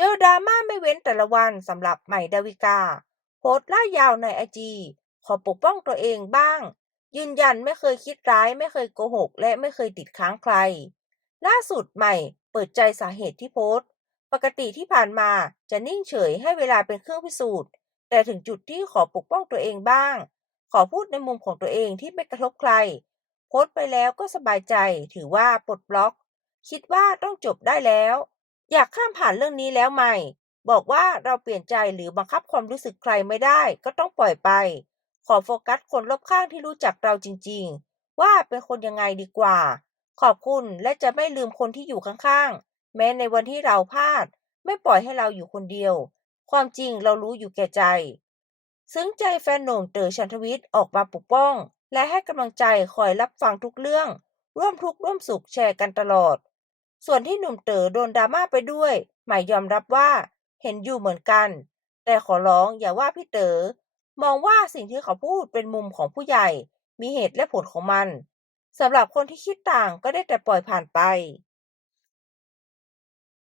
เจอดราม่าไม่เว้นแต่ละวันสำหรับใหม่ดาวิกา โพสต์ล่ายาวในไอจีขอปกป้องตัวเองบ้าง ยืนยันไม่เคยคิดร้าย ไม่เคยโกหก และไม่เคยติดค้างใคร ล่าสุดใหม่เปิดใจสาเหตุที่โพสต์ ปกติที่ผ่านมาจะนิ่งเฉยให้เวลาเป็นเครื่องพิสูจน์ แต่ถึงจุดที่ขอปกป้องตัวเองบ้าง ขอพูดในมุมของตัวเองที่ไม่กระทบใคร โพสต์ไปแล้วก็สบายใจถือว่าปลดบล็อก คิดว่าต้องจบได้แล้ว อยากข้ามผ่านเรื่องนี้แล้วใหม่บอกว่าเราเปลี่ยนใจหรือบังคับความรู้สึกใครไม่ได้ ก็ต้องปล่อยไป ขอโฟกัสคนรอบข้างที่รู้จักเราจริง ๆ ว่าเป็นคนยังไงดีกว่า ขอบคุณและจะไม่ลืมคนที่อยู่ข้างๆ แม้ในวันที่เราพลาด ไม่ปล่อยให้เราอยู่คนเดียว ความจริงเรารู้อยู่แก่ใจ ซึ้งใจแฟนหนุ่มเต๋อชันทวิทย์ออกมาปกป้อง และให้กำลังใจคอยรับฟังทุกเรื่อง ร่วมทุกข์ร่วมสุขแชร์กันตลอด ส่วนที่หนุ่มเต๋อโดนดราม่าไปด้วย หมายยอมรับว่าเห็นอยู่เหมือนกัน แต่ขอร้องอย่าว่าพี่เต๋อมองว่าสิ่งที่เขาพูดเป็นมุมของผู้ใหญ่ มีเหตุและผลของมันสำหรับคนที่คิดต่างก็ได้แต่ปล่อยผ่านไป